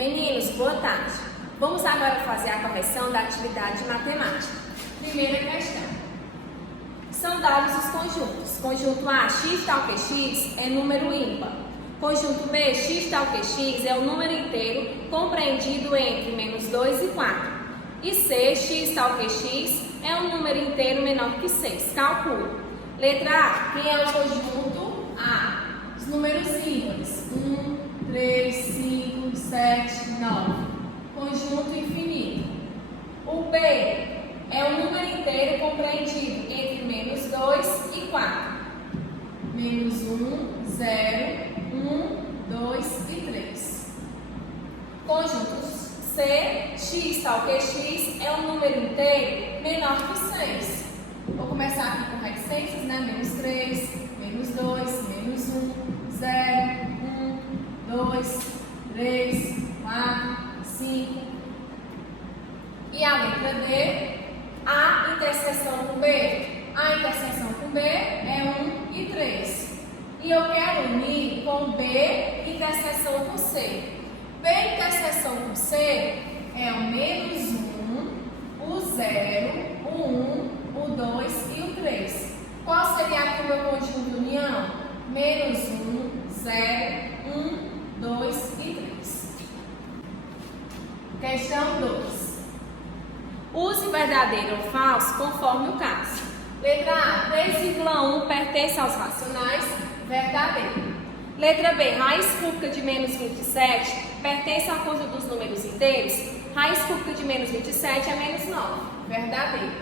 Meninos, boa tarde. Vamos agora fazer a correção da atividade de matemática. Primeira questão. São dados os conjuntos. Conjunto A, x tal que x, é número ímpar. Conjunto B, x tal que x, é o número inteiro compreendido entre menos 2 e 4. E C, x tal que x, é um número inteiro menor que 6. Calcule. Letra A, quem é o conjunto A? Os números ímpares. 1, 3, 5, 7, 9. Conjunto infinito. O B é o número inteiro compreendido entre menos 2 e 4. Menos 1, 0, 1, 2 e 3. Conjuntos C, x tal que x, é um número inteiro menor que 6. Vou começar aqui com reticências, né? Menos 3, menos 2, menos 1, 0, 1, 2, 3, 4, 5. E a letra D, A interseção com B. A interseção com B é 1 e 3. E eu quero unir com B interseção com C. B interseção com C é o menos 1, o 0, o 1, o 2 e o 3. Qual seria aqui o meu conjunto de união? Menos 1, 0, 1, 2 e 3. Questão 2. Use verdadeiro ou falso conforme o caso. Letra A, 3,1 pertence aos racionais, verdadeiro. Letra B, raiz cúbica de menos 27 pertence ao conjunto dos números inteiros. Raiz cúbica de menos 27 é menos 9, verdadeiro.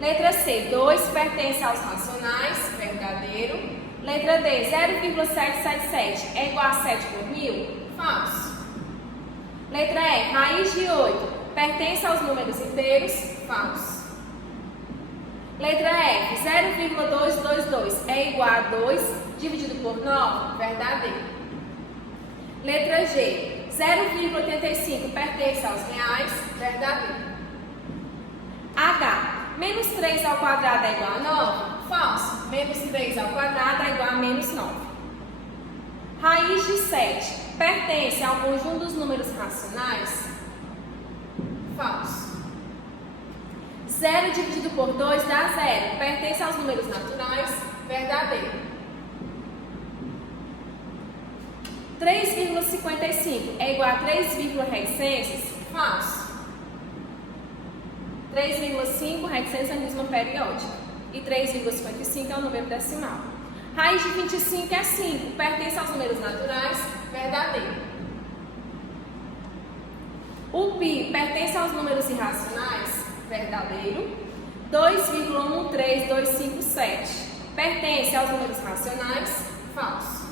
Letra C, 2 pertence aos racionais, verdadeiro. Letra D, 0,777 é igual a 7 por 1000, falso. Letra E, raiz de 8 pertence aos números inteiros, falso. Letra F, 0,222 é igual a 2 dividido por 9, verdadeiro. Letra G, 0,85 pertence aos reais, verdadeiro. H, menos 3 ao quadrado é igual a 9, falso. Menos 3 ao quadrado é igual a menos 9. Raiz de 7 pertence ao conjunto dos números racionais, falso. 0 dividido por 2 dá 0. Pertence aos números naturais, verdadeiro. 3,55 é igual a 3, reticências, falso. 3,5 reticências é a mesma periódica. E 3,55 é o número decimal. Raiz de 25 é 5. Pertence aos números naturais, verdadeiro. O π pertence aos números irracionais, verdadeiro. 2,13257 pertence aos números racionais, falso.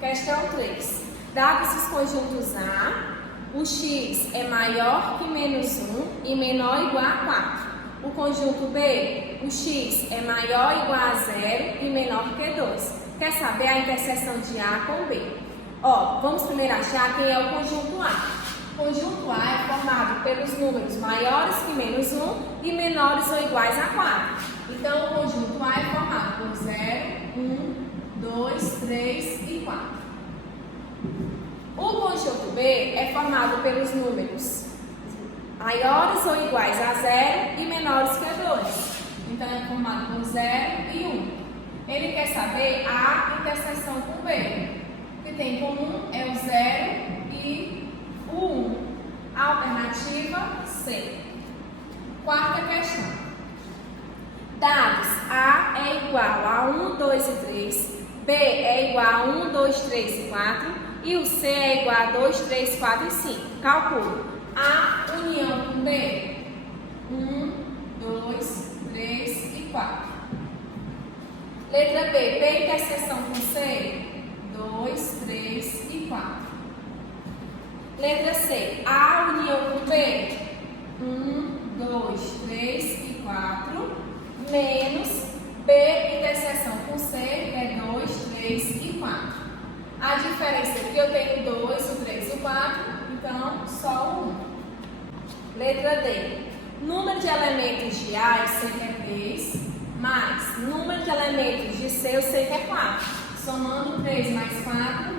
Questão 3. Dados esses conjuntos A, o x é maior que menos 1 e menor ou igual a 4. O conjunto B, o x é maior ou igual a 0 e menor que 2. Quer saber a interseção de A com B? Ó, vamos primeiro achar quem é o conjunto A. O conjunto A é formado pelos números maiores que menos 1 e menores ou iguais a 4. Então, o conjunto A é formado por 0, 1, 2, 3 e 4. O conjunto B é formado pelos números maiores ou iguais a 0 e menores que 2. Então, é formado por 0 e 1. Ele quer saber a interseção com B. O que tem em comum é o 0 e o 1. Alternativa C. Quarta questão. Dados A é igual a 1, 2 e 3, B é igual a 1, 2, 3 e 4 e o C é igual a 2, 3, 4 e 5. Calcule. A união com B. 1, 2, 3 e 4. Letra B. B interseção com C. 2, 3 e 4. Letra C. A união com B. 1, 2, 3 e 4. Menos B interseção com C, que é 2, 3 e 4. A diferença é que eu tenho 2, o 3 e o 4, então só o 1. Letra D. Número de elementos de A eu sei que é 3, mais número de elementos de C eu sei que é 4. Somando 3 mais 4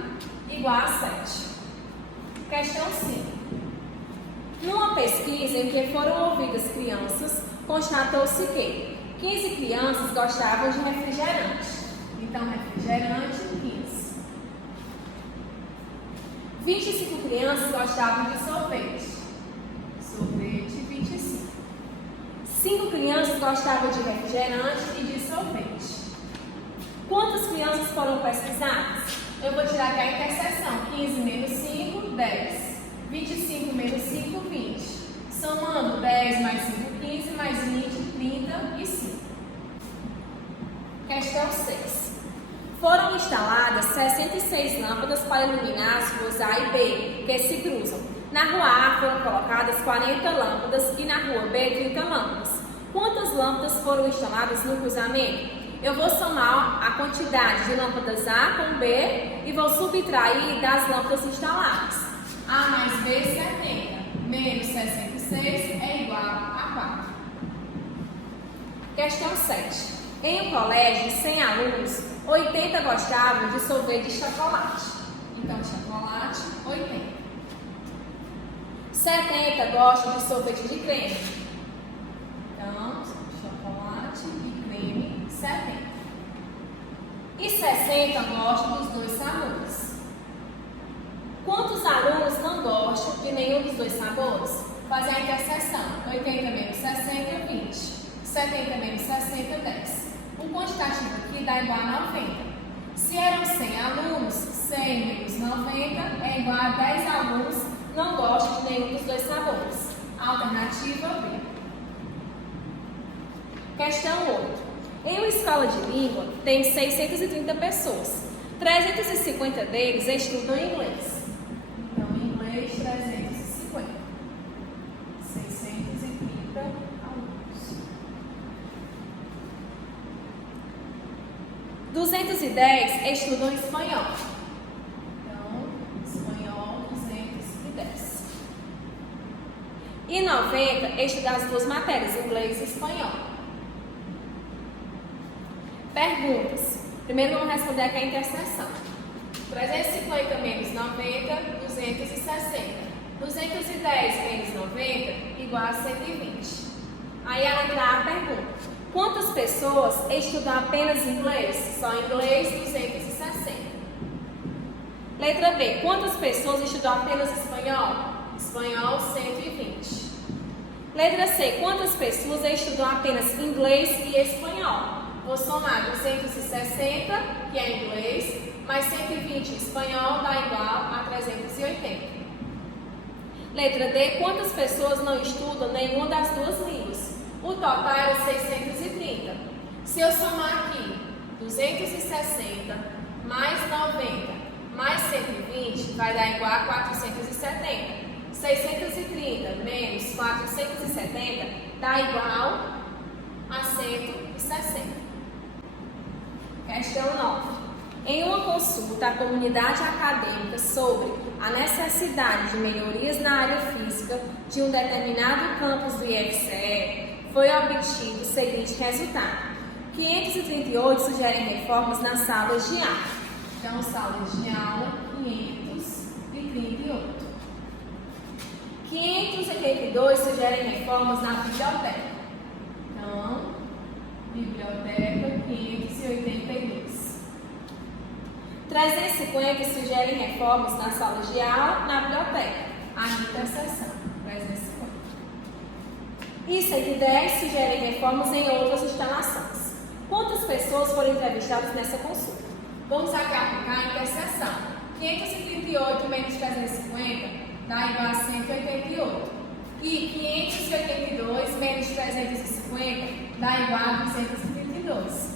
igual a 7. Questão 5. Numa pesquisa em que foram ouvidas crianças, constatou-se que 15 crianças gostavam de refrigerante. Então, refrigerante, 15. 25 crianças gostavam de sorvete. Sorvete, 25. 5 crianças gostavam de refrigerante e de sorvete. Quantas crianças foram pesquisadas? Eu vou tirar aqui a interseção. 15 menos 5, 10. 25 menos 5, 20. Somando 10 mais 5, 15, mais 20, 30 e 5. Questão 6. Foram instaladas 66 lâmpadas para iluminar as ruas A e B, que se cruzam. Na rua A foram colocadas 40 lâmpadas e na rua B 30 lâmpadas. Quantas lâmpadas foram instaladas no cruzamento? Eu vou somar a quantidade de lâmpadas A com B e vou subtrair das lâmpadas instaladas. A mais B, 70, menos 66 é igual a 4. Questão 7. Em um colégio de 100 alunos, 80 gostavam de sorvete de chocolate. Então, chocolate, 80. 70 gostam de sorvete de creme. Então, chocolate e creme, 70. E 60 gostam dos dois sabores. Quantos alunos não gostam de nenhum dos dois sabores? Fazer a interseção. 80 menos 60, 20. 70 menos 60, 10. O quantitativo aqui dá igual a 90. Se eram 100 alunos, 100 menos 90 é igual a 10 alunos não gostam de nenhum dos dois sabores. Alternativa B. Questão 8. Em uma escola de língua, tem 630 pessoas. 350 deles estudam inglês. Então, inglês, 350. 630 alunos. 210 estudam espanhol. Então, espanhol, 210. E 90 estudam as duas matérias, inglês e espanhol. Perguntas. Primeiro vamos responder aqui a interseção. 350 menos 90, 260. 210 menos 90, igual a 120. Aí a letra A pergunta: quantas pessoas estudam apenas inglês? Só inglês, 260. Letra B. Quantas pessoas estudam apenas espanhol? Espanhol, 120. Letra C. Quantas pessoas estudam apenas inglês e espanhol? Vou somar 260, que é inglês, mais 120 espanhol, dá igual a 380. Letra D. Quantas pessoas não estudam nenhuma das duas línguas? O total é 630. Se eu somar aqui 260 mais 90 mais 120, vai dar igual a 470. 630 menos 470 dá igual a 160. Questão 9. Em uma consulta à comunidade acadêmica sobre a necessidade de melhorias na área física de um determinado campus do IFCE, foi obtido o seguinte resultado: 538 sugerem reformas nas salas de aula. Então, salas de aula, 538. 582 sugerem reformas na biblioteca. Então, biblioteca, 582. 350 sugerem reformas nas salas de aula, na biblioteca. A interseção, 350. E 110 sugerem reformas em outras instalações. Quantas pessoas foram entrevistadas nessa consulta? Vamos aqui aplicar a interseção. 538 menos 350 dá igual a 188. E 582 menos 350 dá igual a 232.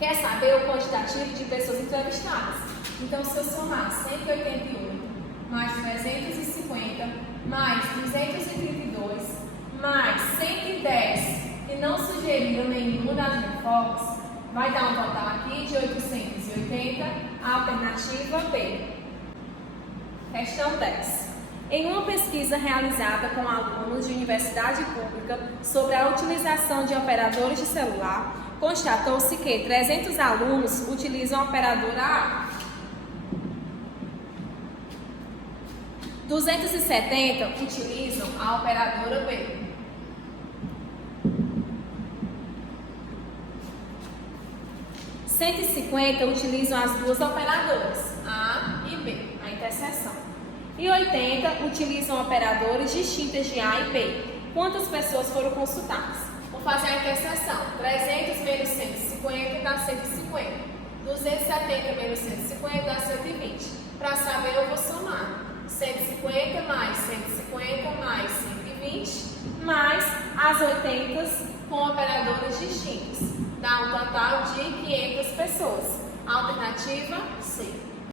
Quer saber o quantitativo de pessoas entrevistadas? Então, se eu somar 188 mais 350 mais 232 mais 110 que não sugeriram nenhuma das reformas, vai dar um total aqui de 880, a alternativa B. Questão 10. Em uma pesquisa realizada com alunos de universidade pública sobre a utilização de operadores de celular, constatou-se que 300 alunos utilizam a operadora A. 270 utilizam a operadora B. 150 utilizam as duas operadoras, A e B, a interseção. E 80 utilizam operadores distintas de A e B. Quantas pessoas foram consultadas? Vou fazer a interseção. 300 menos 150 dá 150. 270 menos 150 dá 120. Para saber, eu vou somar. 150 mais 150 mais 120 mais as 80 com operadores distintos. Dá um total de 500 pessoas. Alternativa C.